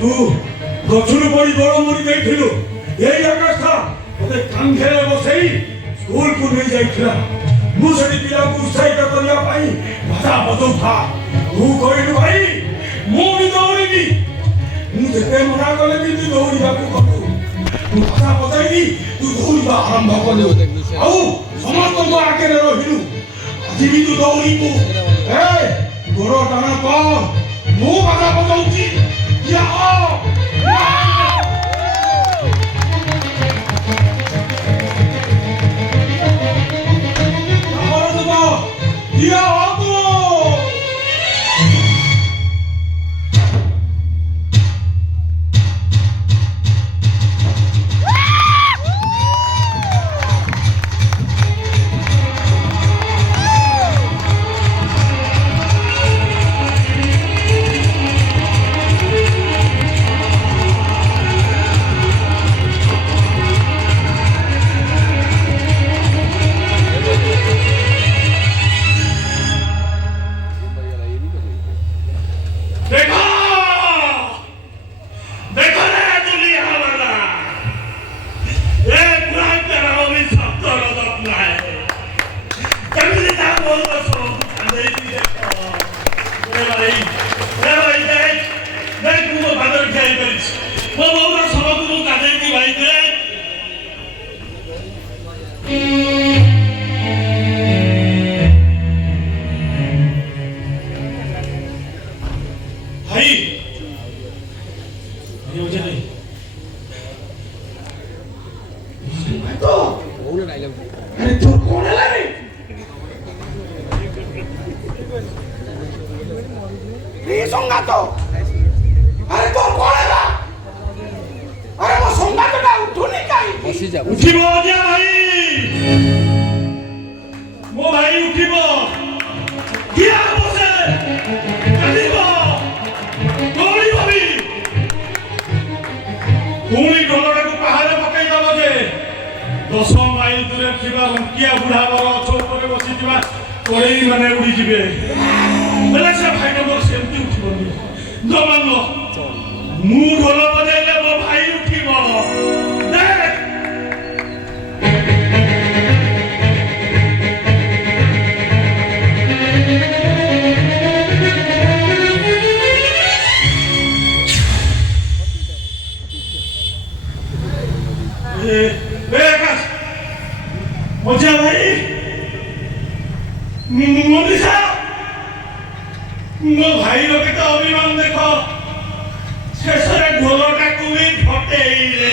ତୁ ଗଛରୁ ପଡ଼ି ଗୋଡ଼ ମରି ଯାଇଥିଲୁ। ଏଇ ଆକାଶ ତତେ କାନ୍ଧରେ ବସେଇ ସ୍କୁଲକୁ ନେଇ ଯାଇଥିଲା। ମୁଁ ସେଠି ପିଲାକୁ ଉତ୍ସାହିତ କରିବା ପାଇଁ ଭାଷା ବଜଉଥା। ତୁ କହିଲୁ ଭାଇ ମୁଁ ବି ଦୌଡ଼ିବି। ମୁଁ ଯେତେ ମନା କଲେ ବି ତୁ ଦୌଡ଼ିବାକୁ କଲୁ। ତୁ ଭାଷା ବଜାଇବି, ତୁ ଦୌଡ଼ିବା ଆରମ୍ଭ କଲୁ। ଆଉ ସମସ୍ତଙ୍କ ଆଗରେ ରହିଲୁ। ଆଜି ବି ତୁ ଦୌଡ଼ିବୁ। ଗୋଡ଼ ଟାଣ କର, ମୁଁ ଭାଷା ବଜାଉଛି। ଭାଇର କେତେ ଅଭିମାନ ଦେଖ, ଶେଷରେ ଢୋଲଟାକୁ ବି ଫଟେଇଲେ।